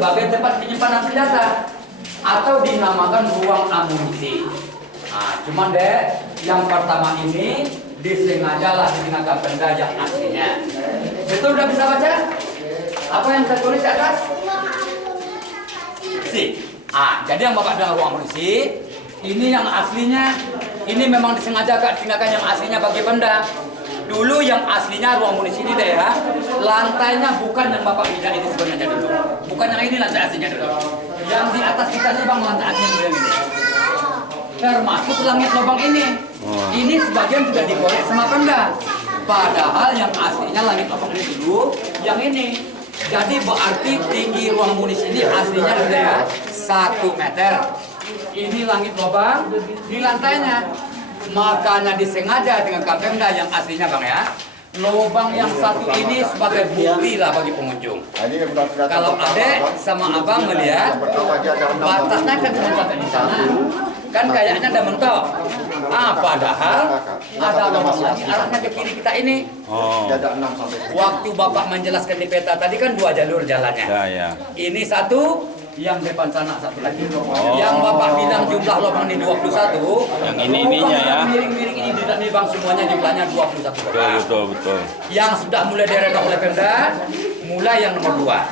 sebagai tempat penyimpanan senjata atau dinamakan ruang amunisi. Nah, cuman deh, yang pertama ini disengajalah digunakan benda yang aslinya. Betul, udah bisa baca? Apa yang tertulis di atas? Jadi yang Bapak bilang ruang amunisi, ini yang aslinya, ini memang disengaja digunakan yang aslinya bagi benda. Dulu yang aslinya ruang amunisi ini deh ya, lantainya bukan yang Bapak lihat ini sebenarnya dulu. Bukan yang ini lantai aslinya dulu. Yang di atas kita nih bang, lantai aslinya dulu yang ini. Termasuk langit lubang ini. Ini sebagian sudah dikorek sama benda. Padahal yang aslinya langit lubang ini dulu, yang ini. Jadi berarti tinggi ruang amunisi ini aslinya dulu ya 1 meter. Ini langit lubang di lantainya. Makanya disengaja dengan Kapemda yang aslinya bang ya. Lubang yang satu ini sebagai bukti lah bagi pengunjung. Kalau adek sama abang melihat batasnya kan cuma sampai di sana, kan kayaknya ada mentok. Padahal ada lubang lagi arahnya ke kiri kita ini. Waktu Bapak menjelaskan di peta tadi kan 2 jalur jalannya. Ini satu, yang depan sana satu lagi. Yang Bapak bilang jumlah lubang ini 21. Yang ininya ya. Miring-miring ini di bang semuanya jumlahnya 21. Betul. Yang sudah mulai direnov oleh Pemda, mulai yang nomor 2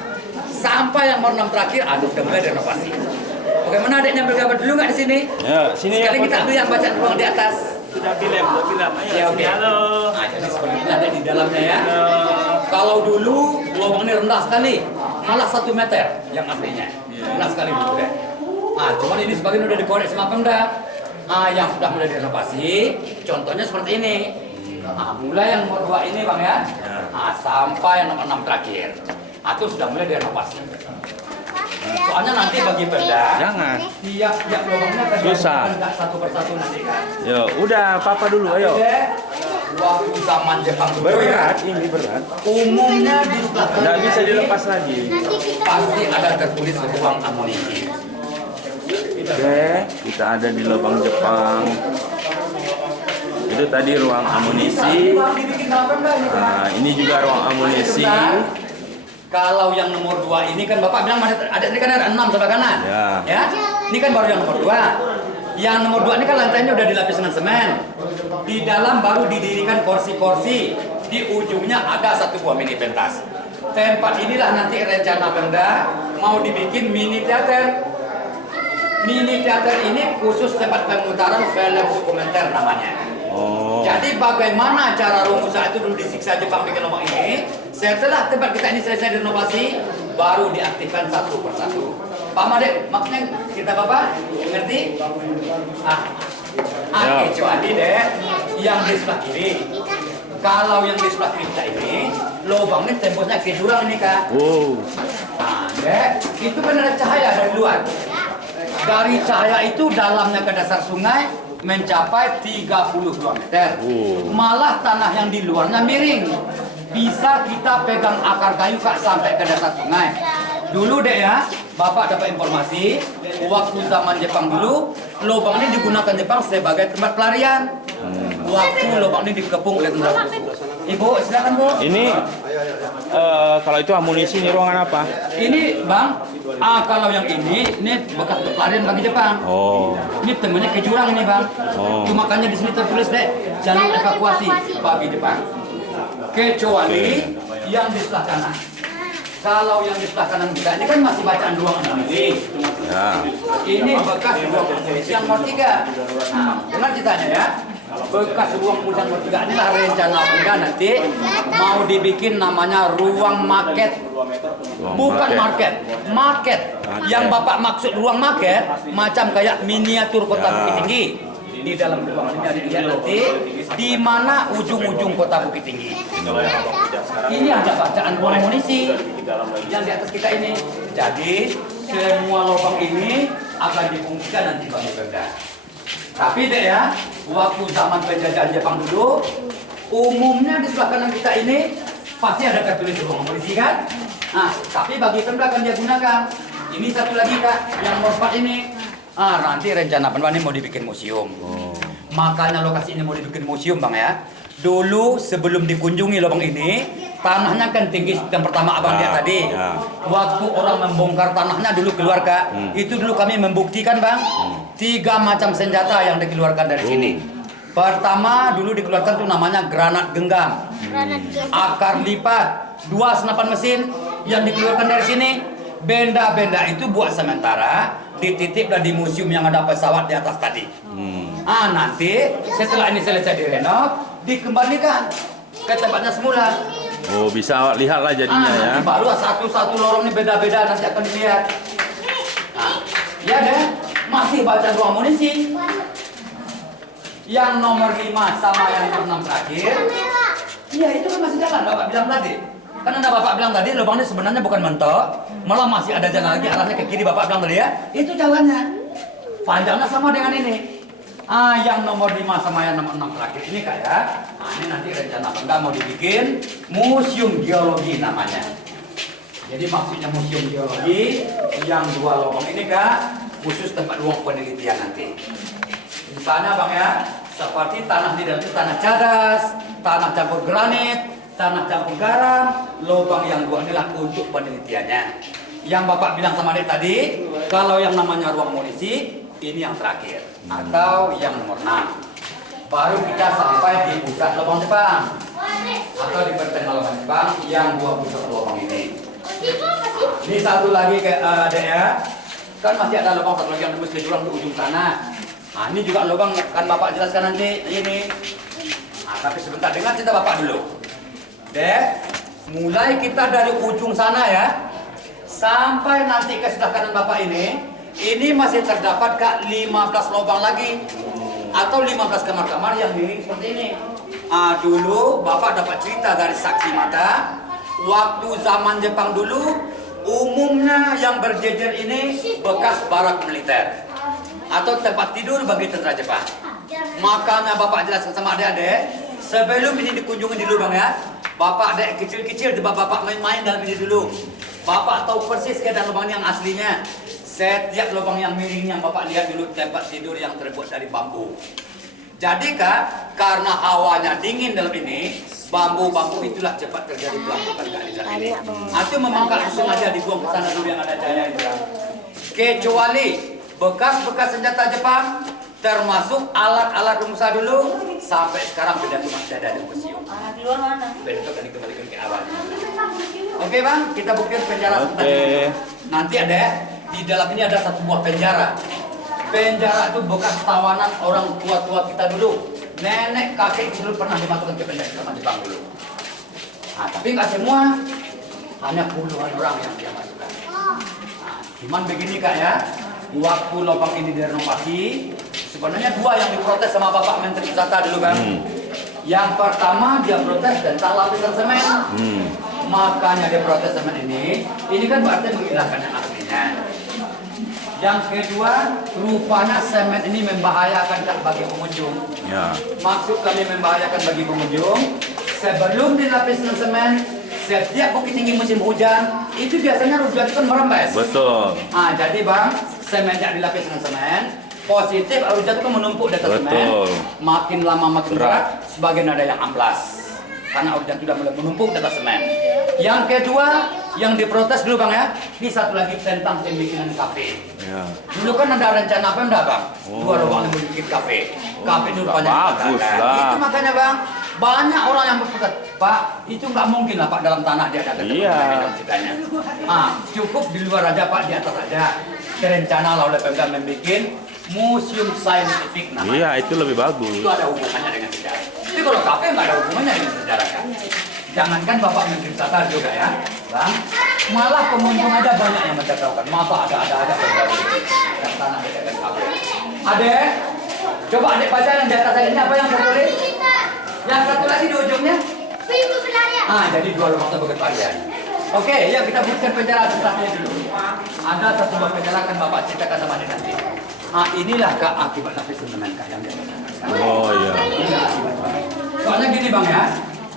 sampai yang nomor 6 terakhir, sudah mulai renovasi. Bagaimana adiknya bergambar dulu nggak di sini? Ya, sini sekali ya, kita ambil yang bacaan ruang di atas. Sudah bilang. Ayo, Ya, oke. halo. Jadi seperti ini ada di dalamnya ya. Kalau dulu lubang ini rendah sekali, malah 1 meter yang aslinya. Rendah sekali dulu deh. Cuman ini sebagian udah dikorek sama Pemda. Yang sudah mulai direnovasi, contohnya seperti ini. Mulai yang nomor 2 ini bang ya, sampai yang nomor 6 terakhir. Itu sudah mulai direnovasi. Soalnya nanti bagi Pemda, Jangan. tiap lubangnya akan Susah. direnovasi satu persatu nanti kan. Yo, udah papa dulu, ayo. Waktu zaman Jepang dulu ya, ini berat. umumnya di sebelah Nggak kanan bisa ini dilepas lagi. pasti ada tertulis ruang amunisi. Oke, kita ada di lubang Jepang. Itu tadi ruang amunisi. Ini juga ruang amunisi. Kalau yang nomor 2 ini kan Bapak bilang ada ini kan ada 6 sebelah kanan. Ya. Ini kan baru yang nomor 2. Yang nomor 2 ini kan lantainya udah dilapis dengan semen. Di dalam baru didirikan kursi-kursi. Di ujungnya ada 1 buah mini pentas. Tempat inilah nanti rencana Pemda mau dibikin mini teater. Mini teater ini khusus tempat pemutaran film dokumenter namanya. Jadi bagaimana cara Romusa itu dulu disiksa Jepang bikin lubang ini, setelah tempat kita ini selesai direnovasi, baru diaktifkan satu persatu. Pak Made, maksudnya kita Bapak ngerti? Kecuali deh yang di sebelah kiri. Kalau yang di sebelah kiri kita ini, lubang ini tembusnya ke jurang ini Kak. Itu kan ada cahaya dari luar. Dari cahaya itu dalamnya ke dasar sungai mencapai 30 km. Malah tanah yang di luarnya miring. Bisa kita pegang akar kayu Kak sampai ke dasar sungai. Dulu deh ya, Bapak dapat informasi, waktu zaman Jepang dulu, lubang ini digunakan Jepang sebagai tempat pelarian. Waktu lubang ini dikepung oleh tentara. Ibu, silakan Bu. Ini kalau itu amunisi, ini ruangan apa? Ini Bang, kalau yang ini bekas pelarian bagi Jepang. Ini temannya ke jurang ini Bang. Itu makanya di sini tertulis deh jalur evakuasi bagi Jepang. Kecuali yang di sebelah kanan. Kalau yang di sebelah kanan kita ini kan masih bacaan ruang amunisi. Ini bekas ruang amunisi yang nomor 3. Dengar ceritanya ya. Bekas ruang amunisi yang nomor 3 inilah rencana Pemda nanti mau dibikin namanya ruang market. Bukan market. Yang Bapak maksud ruang market macam kayak miniatur kota Bukit Tinggi. Di dalam ruangan ini ada dilihat nanti di mana ujung-ujung kota Bukit Tinggi. Ini ada bacaan ruang amunisi yang di atas kita ini. Jadi semua lubang ini akan difungsikan nanti bagi Pemda. Tapi deh ya, waktu zaman penjajahan Jepang dulu, umumnya di sebelah kanan kita ini pasti ada tertulis ruang amunisi kan? Tapi bagi Pemda akan dia gunakan. Ini satu lagi Kak, yang nomor 4 ini. Nanti rencana Pemda ini mau dibikin museum. Makanya lokasi ini mau dibikin museum Bang ya. Dulu sebelum dikunjungi lubang ini, tanahnya kan tinggi yang pertama abang lihat tadi. Waktu orang membongkar tanahnya dulu keluar Kak, itu dulu kami membuktikan bang, 3 macam senjata yang dikeluarkan dari sini. Pertama dulu dikeluarkan tuh namanya granat genggam, akar lipat, 2 senapan mesin yang dikeluarkan dari sini. Benda-benda itu buat sementara dititiplah di museum yang ada pesawat di atas tadi. Nanti setelah ini selesai direnov, dikembalikan ke tempatnya semula. Oh, bisa lihat lah jadinya ya. Nanti baru satu-satu lorong ini beda-beda nanti akan dilihat. Ya deh, masih baca ruang amunisi. Yang nomor 5 sama yang nomor 6 terakhir. Iya itu kan masih jalan, Bapak bilang tadi. Kan ada Bapak bilang tadi lubangnya sebenarnya bukan mentok, malah masih ada jalan lagi arahnya ke kiri. Bapak bilang tadi ya, itu jalannya. Panjangnya sama dengan ini. Yang nomor 5 sama yang nomor 6 terakhir ini Kak ya. Ini nanti rencana Bangga mau dibikin museum geologi namanya. Jadi maksudnya museum geologi yang 2 lubang ini Kak, khusus tempat ruang penelitian nanti. Misalnya Bang ya, seperti tanah di dalam itu tanah cadas, tanah campur granit, tanah campur garam, lubang yang 2 inilah untuk penelitiannya. Yang Bapak bilang sama Dek tadi, kalau yang namanya ruang amunisi, ini yang terakhir atau yang nomor 6. Baru kita sampai di pusat lubang Jepang atau di pertengahan lubang Jepang yang 2 pusat lubang ini. Ini satu lagi ke Dek ya, kan masih ada lubang satu lagi yang tembus ke jurang di ujung sana. Ini juga lubang kan Bapak jelaskan nanti ini. Tapi sebentar dengar cerita Bapak dulu. Dek, mulai kita dari ujung sana ya, sampai nanti ke sebelah kanan Bapak ini masih terdapat Kak 15 lubang lagi atau 15 kamar-kamar yang miring seperti ini. Dulu Bapak dapat cerita dari saksi mata, waktu zaman Jepang dulu umumnya yang berjejer ini bekas barak militer atau tempat tidur bagi tentara Jepang. Makanya Bapak jelaskan sama adik-adik, sebelum ini dikunjungi dulu Bang ya, Bapak adik kecil-kecil coba Bapak main-main dalam ini dulu. Bapak tahu persis keadaan lubang yang aslinya. Setiap lubang yang miring yang Bapak lihat dulu tempat tidur yang terbuat dari bambu. Jadi Kak, karena hawanya dingin dalam ini, bambu-bambu itulah cepat terjadi pelambakan Kak di dalam ini. Itu memang Kak langsung aja dibuang ke sana dulu yang ada jaya itu. Kecuali bekas-bekas senjata Jepang, termasuk alat-alat rumusah dulu, sampai sekarang benda itu masih ada di museum. Benda itu akan dikembalikan ke awalnya. Oke Bang, kita buktikan penjara sebentar. Nanti ada di dalam ini ada satu buah penjara. Penjara itu bekas tawanan orang tua-tua kita dulu. Nenek kakek dulu pernah dimasukkan ke penjara sama Jepang dulu. Tapi nggak semua, hanya puluhan orang yang dia masukkan. Cuman begini Kak ya. Waktu lubang ini direnovasi, sebenarnya 2 yang diprotes sama Bapak Menteri Wisata dulu kan. Yang pertama dia protes tentang lapisan semen. Makanya dia protes semen ini kan berarti menghilangkan yang aslinya. Yang kedua, rupanya semen ini membahayakan bagi pengunjung. Maksud kami membahayakan bagi pengunjung, sebelum dilapis dengan semen, setiap bukit tinggi musim hujan, itu biasanya hujan itu kan merembes. Betul. Jadi Bang, semennya dilapis dengan semen, positif hujan itu kan menumpuk di atas semen, makin lama makin berat, sebagian ada yang amblas karena hujan sudah mulai menumpuk di atas semen. Yang kedua, yang diprotes dulu Bang ya, ini satu lagi tentang pembikinan kafe. Dulu kan ada rencana apa enggak Bang? 2 lubang yang bikin kafe. Kafe itu banyak itu makanya Bang, banyak orang yang berkata, Pak, itu nggak mungkin lah Pak dalam tanah dia ada ceritanya. Cukup di luar aja Pak, di atas aja. Rencana lah oleh Pemda membuat museum saintifik namanya. Iya, itu lebih bagus. Itu ada hubungannya dengan sejarah. Tapi kalau kafe nggak ada hubungannya dengan sejarah kan. Jangankan Bapak Menteri Wisata juga ya, Bang. Malah pengunjung aja banyak yang menceritakan. Masa ada dan tanah dekat kafe. Adek, coba adek baca yang di atas ini apa yang tertulis? Yang satu lagi di ujungnya? Pintu pelarian. Jadi 2 lubang sebagai pelarian. Oke, ya kita buktikan penjara satunya dulu. Ada satu buah penjara kan Bapak ceritakan sama dia nanti. Inilah Kak akibat lapisan semen Kak yang dia katakan. Oh iya. Inilah akibatnya. Soalnya gini Bang ya,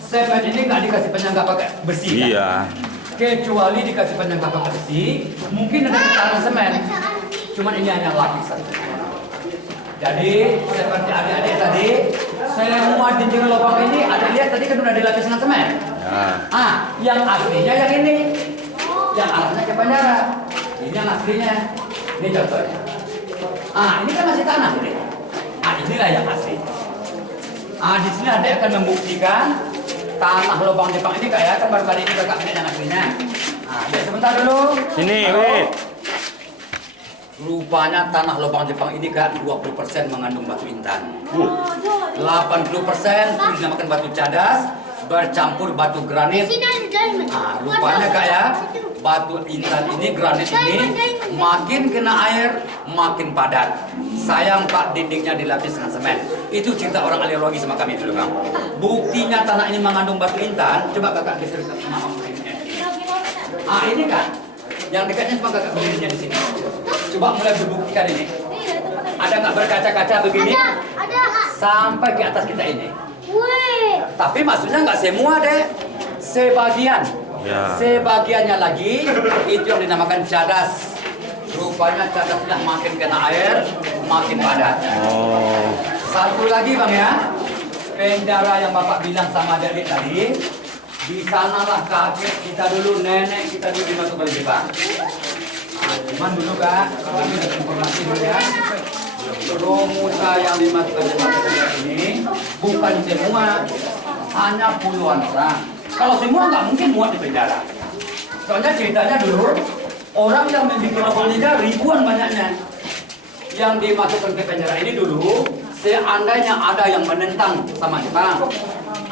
semen ini nggak dikasih penyangga pakai besi kan? Iya. Kecuali dikasih penyangga pakai besi, mungkin ada ketahanan semen. Cuman ini hanya lapisan. Jadi seperti adik-adik tadi, semua dinding lubang ini ada lihat tadi kan udah dilapis dengan semen. Yang aslinya yang ini. Yang arahnya ke bandara. Ini yang aslinya. Ini contohnya. Ini kan masih tanah ini. Inilah yang asli. Di sini ada akan membuktikan tanah lubang Jepang ini kayak kan baru kali ini kakak lihat yang aslinya. Ya sebentar dulu. Sini, wait. Rupanya tanah lubang Jepang ini kak 20% mengandung batu intan. 80% dinamakan batu cadas bercampur batu granit. Rupanya kak ya, batu intan ini, granit ini makin kena air makin padat. Sayang pak, dindingnya dilapis dengan semen. Itu cerita orang ahli geologi sama kami dulu bang. Buktinya tanah ini mengandung batu intan. Coba kakak geser ke mama ini. Ini kan, yang dekatnya cuma kakak berdirinya di sini. Coba mulai dibuktikan ini. Ada nggak berkaca-kaca begini? Ada. Sampai ke atas kita ini. Tapi maksudnya nggak semua deh, sebagian. Ya. Sebagiannya lagi itu yang dinamakan cadas. Rupanya cadasnya makin kena air, makin padat. Satu lagi bang ya, penjara yang bapak bilang sama adik tadi, di sanalah kakek kita dulu, nenek kita dulu dimasukkan di Jepang. Cuman dulu kak, kami ada informasi dulu ya. Romusa yang dimasukkan di penjara ini bukan semua, hanya puluhan orang. Kalau semua nggak mungkin muat di penjara. Soalnya ceritanya dulu orang yang membuat lubang penjara ribuan banyaknya. Yang dimasukkan ke penjara ini dulu, seandainya ada yang menentang sama Jepang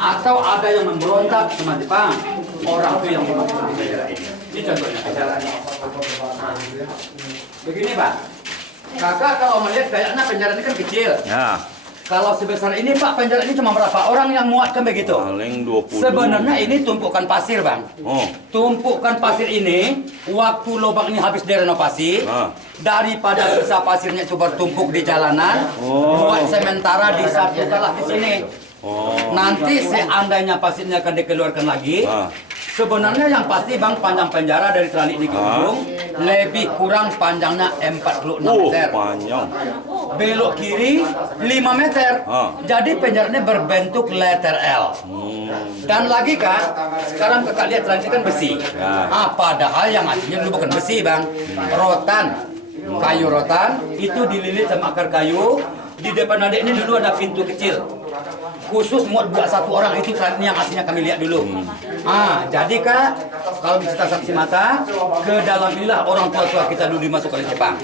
atau ada yang memberontak sama Jepang, orang itu yang dimasukkan ke penjara ini. Ini contohnya penjaranya. Begini pak, kakak kalau melihat kayaknya penjara ini kan kecil. Ya. Kalau sebesar ini pak, penjara ini cuma berapa orang yang muat kan begitu? Paling 20. Sebenarnya ini tumpukan pasir bang. Tumpukan pasir ini, waktu lubang ini habis direnovasi, daripada sisa pasirnya itu bertumpuk di jalanan, buat sementara disatukanlah di sini. Nanti seandainya pasirnya akan dikeluarkan lagi, sebenarnya yang pasti bang, panjang penjara dari Teralik di Gunung lebih kurang panjangnya 46 meter. Panjang. Belok kiri 5 meter. Jadi penjaranya berbentuk letter L. Dan lagi kan, sekarang kakak lihat Teralik kan besi. Padahal yang aslinya dulu bukan besi bang, rotan. Kayu rotan itu dililit sama akar kayu. Di depan adik ini dulu ada pintu kecil, khusus muat buat satu orang. Itu yang aslinya kami lihat dulu. Jadi kak, kalau kita saksi mata, ke dalam inilah orang tua-tua kita dulu dimasukkan oleh Jepang.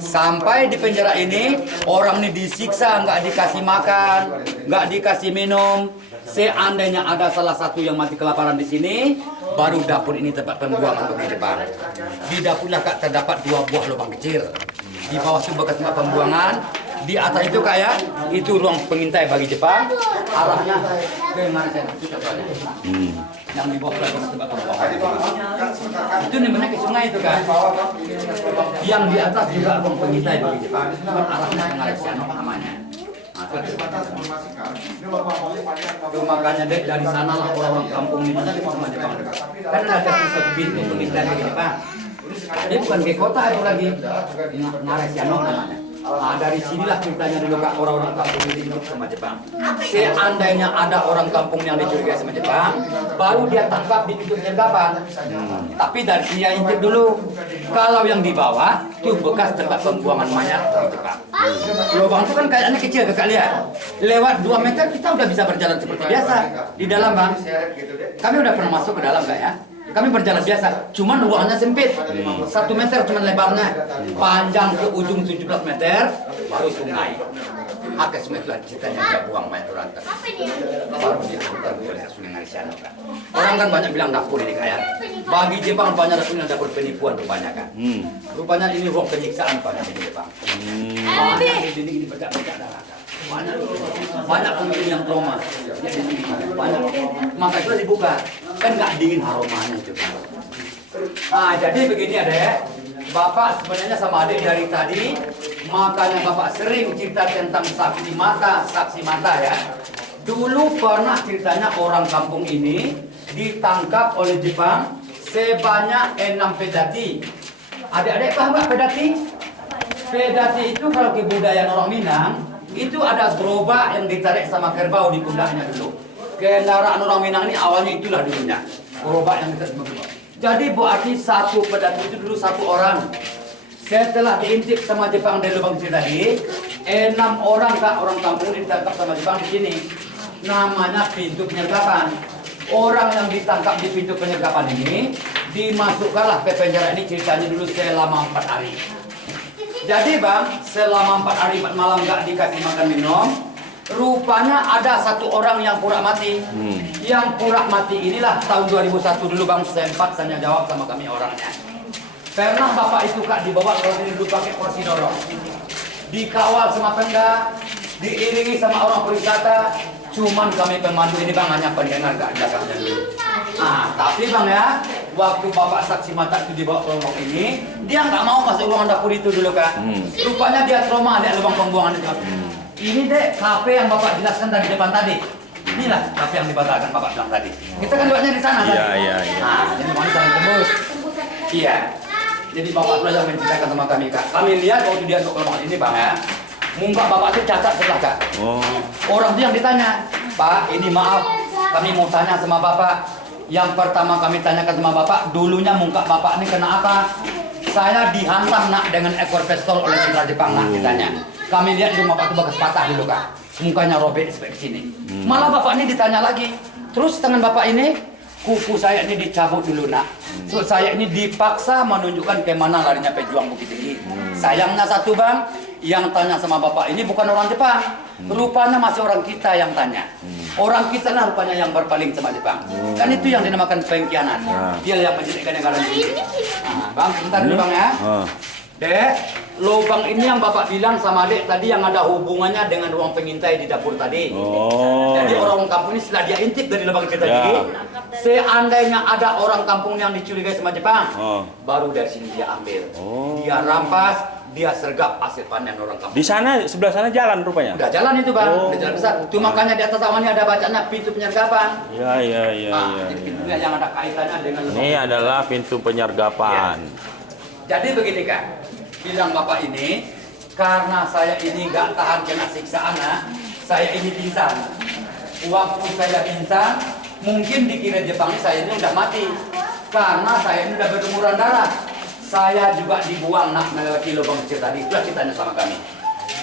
Sampai di penjara ini, orang ini disiksa, nggak dikasih makan, nggak dikasih minum. Seandainya ada salah satu yang mati kelaparan di sini, baru dapur ini tempat pembuangan bagi Jepang. Di dapurlah kak terdapat 2 buah lubang kecil. Di bawah itu bekas tempat pembuangan. Di atas itu kayak itu ruang pengintai bagi Jepang. Arahnya ke mana saya? Yang di bawah bekas tempat pembuangan. Itu namanya ke sungai itu kan. Yang di atas juga ruang pengintai bagi Jepang. Arahnya ke Malaysiano namanya. Itu makanya dek dari sana lah orang-orang kampung ini sama Jepang. Kan ada satu pintu pengintai bagi Jepang. Dia bukan ke kota itu lagi, Malaysiano namanya. Dari sinilah ceritanya dulu kak, orang-orang kampung ini sama Jepang. Seandainya ada orang kampung yang dicurigai sama Jepang, baru dia tangkap di pintu penyergapan. Tapi dari sini ya intip dulu. Kalau yang di bawah itu bekas tempat pembuangan mayat dari Jepang. Lubang itu kan kayaknya kecil kakak lihat. Lewat 2 meter kita udah bisa berjalan seperti biasa di dalam bang. Kami udah pernah masuk ke dalam kak ya. Kami berjalan biasa, cuman ruangnya sempit, 1 meter cuman lebarnya, panjang ke ujung 17 meter, baru sungai. Ke sungai itu ceritanya dia buang mayat orang tadi. Baru diantar oleh sungai Malaysiano kan. Orang kan banyak bilang dapur ini kayak. Bagi Jepang banyak dapur penipuan rupanya kan. Rupanya ini ruang penyiksaan pada di Jepang. Banyak ini bercak-bercak darah kan. Banyak pemimpin yang trauma. Banyak. Maka itu dibuka. Kan nggak dingin aromanya itu. Jadi begini adek, bapak sebenarnya sama adik dari tadi, makanya bapak sering cerita tentang saksi mata ya. Dulu pernah ceritanya orang kampung ini ditangkap oleh Jepang sebanyak 6 pedati. Adik-adik paham nggak pedati? Pedati itu kalau kebudayaan orang Minang, itu ada gerobak yang ditarik sama kerbau di pundaknya dulu. kendaraan orang Minang ini awalnya itulah dulunya. Gerobak yang kita sebut. Jadi berarti satu pedati itu dulu satu orang. Setelah diintip sama Jepang dari lubang kecil tadi, 6 orang Kak, orang kampung ditangkap sama Jepang di sini. Namanya pintu penyergapan. Orang yang ditangkap di pintu penyergapan ini dimasukkanlah ke penjara ini, ceritanya dulu selama 4 hari. Jadi Bang, selama 4 hari 4 malam gak dikasih makan minum. Rupanya ada satu orang yang pura mati. Yang pura mati inilah tahun 2001 dulu Bang, sempat saya jawab sama kami orangnya. Pernah bapak itu Kak dibawa ke sini dulu pakai kursi dorong, dikawal sama Pemda, diiringi sama orang perwisata. Cuman kami pemandu ini Bang hanya pendengar gak jaganya dulu. Tapi Bang ya, waktu bapak saksi mata itu dibawa ke lubang ini, dia nggak mau masuk ruangan dapur itu dulu Kak. Rupanya dia trauma lihat lubang pembuangan itu. Ini deh kafe yang bapak jelaskan tadi depan tadi. Inilah kafe yang dibatalkan bapak bilang tadi. Kita kan lihatnya di sana. Iya. Jadi mana saling tembus. Iya. Jadi bapak itu yang menceritakan sama kami Kak. Kami lihat waktu dia masuk ke lubang ini Bang ya, muka bapak itu cacat sebelah Kak. Orang itu yang ditanya, Pak ini maaf, kami mau tanya sama bapak. Yang pertama kami tanyakan sama bapak, dulunya muka bapak ini kena apa? Saya dihantam nak dengan ekor pistol oleh tentara Jepang nak ditanya. Kami lihat di bapak itu bekas patah dulu Kak. Mukanya robek seperti sini. Malah bapak ini ditanya lagi. Terus tangan bapak ini, kuku saya ini dicabut dulu nak. So saya ini dipaksa menunjukkan kemana larinya pejuang Bukit Tinggi. Sayangnya satu Bang, yang tanya sama bapak ini bukan orang Jepang. Rupanya masih orang kita yang tanya. Orang kita lah rupanya yang berpaling sama Jepang. Kan itu yang dinamakan pengkhianat. Dia yang menjadikan negara ini. Bang, sebentar dulu Bang ya. Dek, lubang ini yang bapak bilang sama Dek tadi yang ada hubungannya dengan ruang pengintai di dapur tadi. Jadi orang kampung ini setelah dia intip dari lubang kita tadi, seandainya ada orang kampung yang dicurigai sama Jepang, baru dari sini dia ambil. Dia rampas, dia sergap hasil panen orang kampung. Di sana, sebelah sana jalan rupanya? Udah jalan itu Bang, udah jalan besar. Itu makanya di atas awannya ada bacanya pintu penyergapan. Iya. Jadi pintunya yang ada kaitannya dengan lubang. Ini adalah pintu penyergapan. Jadi begini Kak, bilang bapak ini, karena saya ini nggak tahan kena siksaan, saya ini pingsan. Waktu saya pingsan, mungkin dikira Jepang saya ini udah mati, karena saya ini udah berlumuran darah. Saya juga dibuang nak melewati lubang kecil tadi, itulah ceritanya sama kami.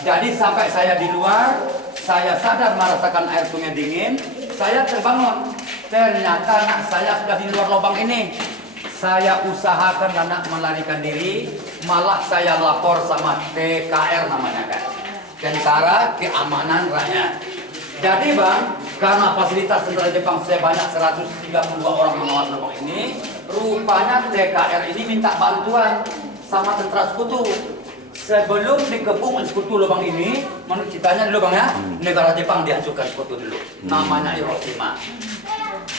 Jadi sampai saya di luar, saya sadar merasakan air sungai dingin, saya terbangun. Ternyata nak saya sudah di luar lubang ini. Saya usahakan anak melarikan diri, malah saya lapor sama TKR namanya kan, Tentara Keamanan Rakyat. Jadi Bang, karena fasilitas tentara Jepang sebanyak 132 orang mengawal lubang ini, rupanya TKR ini minta bantuan sama tentara sekutu. Sebelum dikepung sekutu lubang ini, menurut ceritanya dulu Bang ya, negara Jepang dihancurkan sekutu dulu, namanya Hiroshima.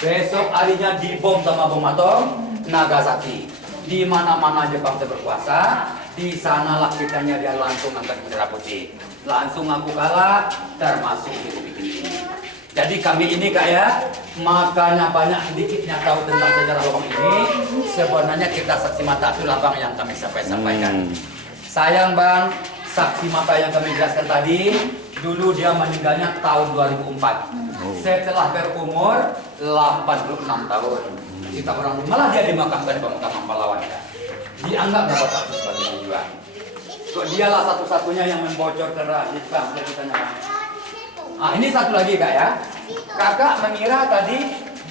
Besok harinya dibom sama bom atom Nagasaki. Di mana-mana Jepang berkuasa, di sanalah kitanya dia langsung angkat bendera putih. Langsung aku kalah, termasuk di Bukit Tinggi. Jadi kami ini Kak ya, makanya banyak sedikitnya tahu tentang sejarah lubang ini. Sebenarnya kita saksi mata itulah Bang yang kami sampaikan. Sayang Bang, saksi mata yang kami jelaskan tadi, dulu dia meninggalnya tahun 2004. Setelah berumur 86 tahun. Kita orang malah dia dimakamkan di pemakaman pahlawan. Dianggap bapak sebagai pejuang. Kok dialah satu-satunya yang membocor ke rahasia Jepang ceritanya. Ini satu lagi Kak ya. Kakak mengira tadi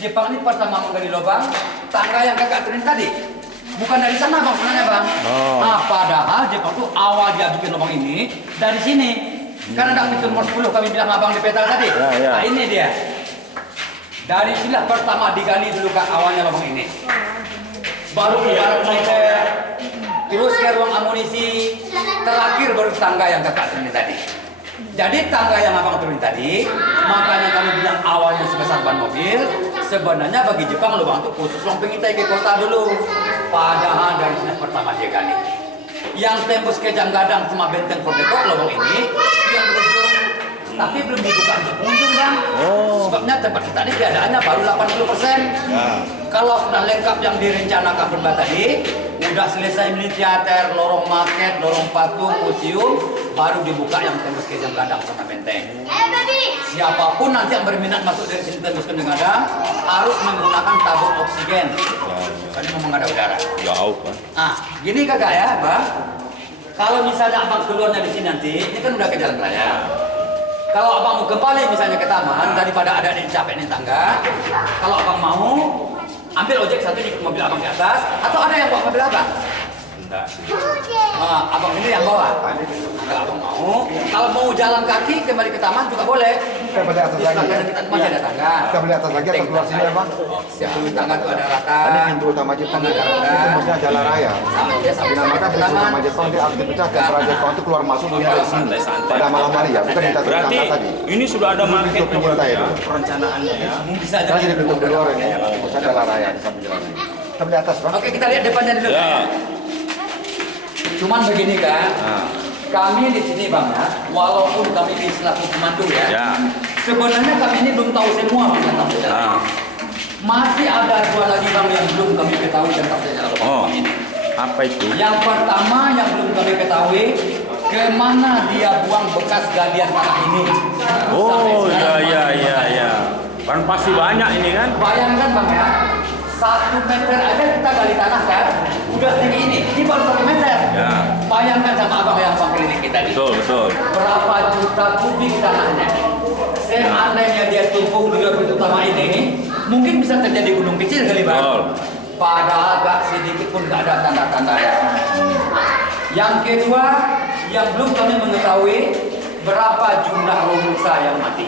Jepang ini pertama menggali lubang tangga yang kakak turin tadi. Bukan dari sana Bang sebenarnya Bang. Padahal Jepang itu awal dia bikin lubang ini dari sini. Karena ada pintu nomor 10 kami bilang Abang di peta tadi. Nah ini dia. Dari sinilah pertama digali dulu Kak awalnya lubang ini. Baru ke barat militer, terus ke ruang amunisi, terakhir baru tangga yang kakak turin tadi. Jadi tangga yang Abang turin tadi, makanya kami bilang awalnya sebesar ban mobil, sebenarnya bagi Jepang lubang itu khusus ruang pengintai ke kota dulu. Padahal dari sini pertama dia gali. Yang tembus ke Janggadang sama Benteng Perdeka lubang ini yang berujung, tapi belum dibuka untuk pengunjung Bang. Sebabnya tempat kita ini keadaannya baru 80%. Kalau sudah lengkap yang direncanakan Pemda tadi, Udah selesai mini teater, lorong market, lorong patung, museum, baru dibuka yang tembus ke jam gadang sama benteng. Siapapun nanti yang berminat masuk dari sini tembus ke jam gadang harus menggunakan tabung oksigen. Karena memang ada udara. Jauh kan. Ah, gini kakak ya, Bang. Kalau misalnya abang keluarnya di sini nanti, ini kan udah ke jalan raya. Kalau abang mau kembali misalnya ke taman, daripada ada di capek di tangga, kalau abang mau, ambil ojek satu di mobil abang di atas, atau ada yang bawa mobil abang? Enggak. Abang ini yang bawa. Kalau abang mau, kalau mau jalan kaki kembali ke taman juga boleh. Kita beli atas lagi ya? Kita masih ada tangga. Kita beli atas lagi atau keluar sini ya Bang? Sebelum tangga itu ada rata. Ini pintu utama Jepang itu maksudnya jalan raya. Dinamakan pintu utama Jepang di aktivitas dan Raja Jepang itu keluar masuk di sini Santai-santai. pada malam hari ya, bukan di atas Berarti tangga tadi. ini sudah ada market Pintu penyertai ya, itu. perencanaannya ya. Bisa aja. Saya jadi pintu keluar ini, maksudnya jalan raya di samping jalan raya. Kita beli atas Bang. Oke, kita lihat depannya dulu. Ya. Cuman begini kan, Nah, kami di sini Bang ya, walaupun kami di selaku pemandu ya, ya. sebenarnya kami ini belum tahu semua Bang tentang sejarah. Nah. Masih ada dua lagi Bang yang belum kami ketahui tentang sejarah lubang Oh, ini. apa itu? Yang pertama yang belum kami ketahui, kemana dia buang bekas galian tanah ini. Sampai Oh, sekarang ya, masih ya, bertanya. ya. Kan pasti banyak ini kan? Bayangkan Bang ya, 1 meter aja kita gali tanah kan, udah tinggi ini baru 1 meter. Ya. Bayangkan sama abang yang bang klinik kita ini. Betul, betul. Berapa juta kubik tanahnya? Seandainya dia tumpuk di pintu utama ini, mungkin bisa terjadi gunung kecil kali Bang. Betul. Padahal gak sedikit pun gak ada tanda-tandanya. Yang kedua, yang belum kami mengetahui berapa jumlah romusa yang mati.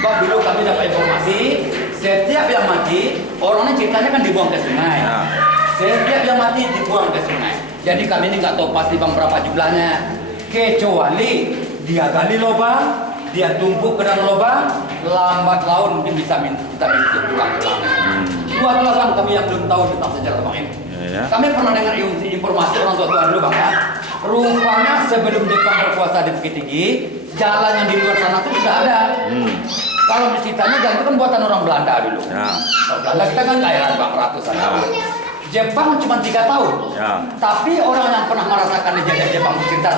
Sebab dulu kami dapat informasi, setiap yang mati, orangnya ceritanya kan dibuang ke sungai. Ya. Setiap yang mati dibuang ke sungai. Jadi kami ini nggak tahu pasti Bang berapa jumlahnya. Kecuali dia gali lubang, dia tumpuk ke dalam lubang, lambat laun mungkin bisa kita minta tulang-tulang. Dua Bang kami yang belum tahu tentang sejarah Bang ini. Ya. Kami pernah dengar informasi orang tua dulu Bang ya. Rupanya sebelum Jepang berkuasa di Bukit Tinggi, jalan yang di luar sana itu sudah ada. Kalau ceritanya jalan itu kan buatan orang Belanda dulu. Ya. Kalau Belanda kita kan kelahiran Bang ratusan tahun. Jepang cuma 3 tahun. Ya. Tapi orang yang pernah merasakan dijajah Jepang cerita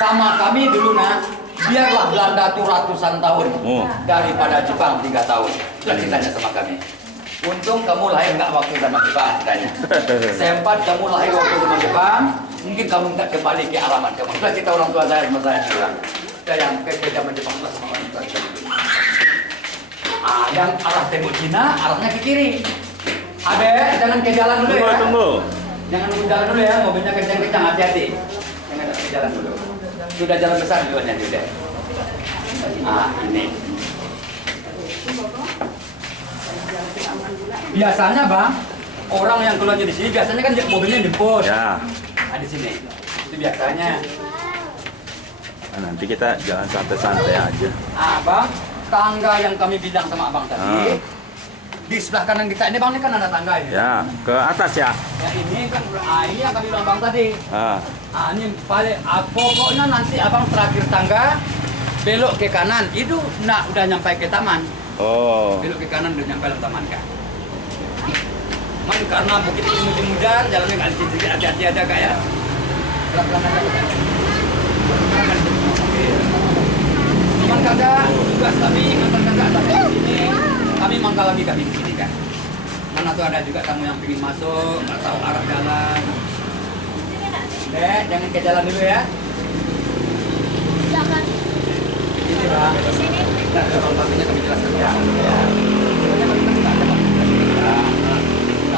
sama kami dulu biarlah Belanda itu ratusan tahun daripada Jepang 3 tahun. Itu ceritanya sama kami. Untung kamu lahir nggak waktu zaman Jepang ceritanya. Sempat kamu lahir waktu zaman Jepang, mungkin kamu nggak kembali ke alamat kamu. Itu cerita orang tua saya sama saya bilang. Kita yang ke zaman Jepang lah sama orang tua saya. Yang arah tembok Cina, arahnya ke kiri. Adek, jangan ke jalan dulu ya. Tunggu. Jangan ke jalan dulu ya, mobilnya kencang-kencang, hati-hati. Jangan ke jalan dulu. Sudah jalan besar dulunya sudah. Ini. Biasanya Bang, orang yang keluarnya di sini biasanya kan mobilnya jemput. Ya. Di sini. Itu biasanya. Nah, nanti kita jalan santai-santai aja. Bang, tangga yang kami bilang sama abang tadi. Di sebelah kanan kita ini Bang, ini kan ada tangga ini. Ya, ke atas ya. Ya ini kan, ini yang kami bilang Bang tadi. Ini paling pokoknya nanti abang terakhir tangga belok ke kanan itu udah nyampe ke taman. Oh. Belok ke kanan udah nyampe ke taman kan. Karena bukit ini musim hujan, jalannya nggak sedikit hati-hati aja kak ya. Pelan-pelan aja. Cuman kagak tugas kami, kagak sampai di sini. Kami mangkal lagi kami di sini kan. Mana tuh ada juga tamu yang ingin masuk, nggak tahu arah jalan. Jangan ke jalan dulu ya. Jangan. Ini Bang. Di sini. Nah, contohnya kami jelaskan ya.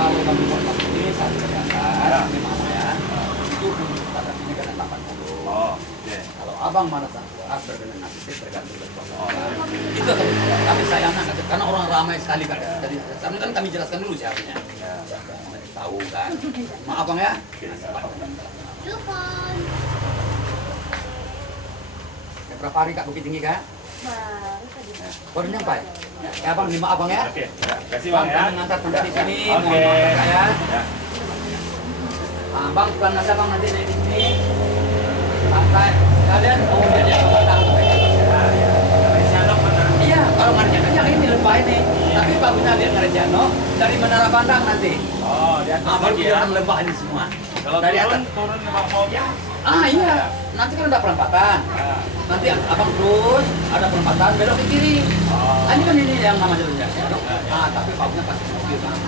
Kalau kami mau masuk ini satu kesehatan, memang ya. Itu batasnya kan 80. Oh, Kalau abang mana asal dengan asisten tergantung dari itu kami sayangkan karena orang ramai sekali kan. Tadi kan kami jelaskan dulu siapanya. Tahu kan. Maaf Bang ya. Telepon. Berapa hari Kak Bukit Tinggi Kak? Baru nyampe. Ya Bang, maaf Bang ya. Oke, kasih Bang ya. Kami ngantar sampai di sini. Oke. Mohon maaf ya. Ya. Bang, pelan aja Bang nanti naik di sini. Santai. Kalian mau lihat yang batang. Iya, kalau Marjano yang ini lembah ini. Tapi bagusnya lihat Marjano dari menara pandang nanti. Oh, di atas Baru lagi ya. kelihatan lembah ini semua. Kalau dari atas. turun mau Ya. Iya. Nanti kan ada perempatan. Nanti abang terus ada perempatan belok ke kiri. Nah, ini kan ini yang nama jalurnya. Tapi bagusnya pasti mobil kan.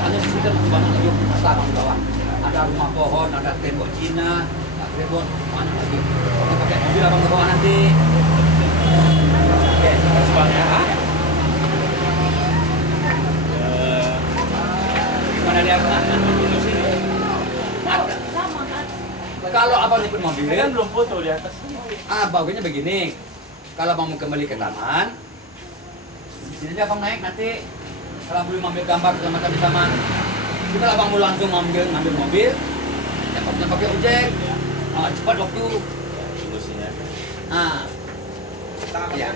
Soalnya di sini kan masih banyak lagi pasar di bawah. Ada rumah pohon, ada tembok Cina, ada kebun, banyak lagi. Kita pakai mobil abang ke bawah nanti. Oke, kasih bang ya. Mana dia di sini? Ada. Kalau abang ikut mobil, kan belum foto di atas. bagusnya begini. Kalau abang mau kembali ke taman, di sini aja abang naik nanti. Kalau belum ambil gambar sama di taman, kita abang mau langsung ngambil mobil, cepatnya pakai ojek, cepat waktu. Solusinya. Ya.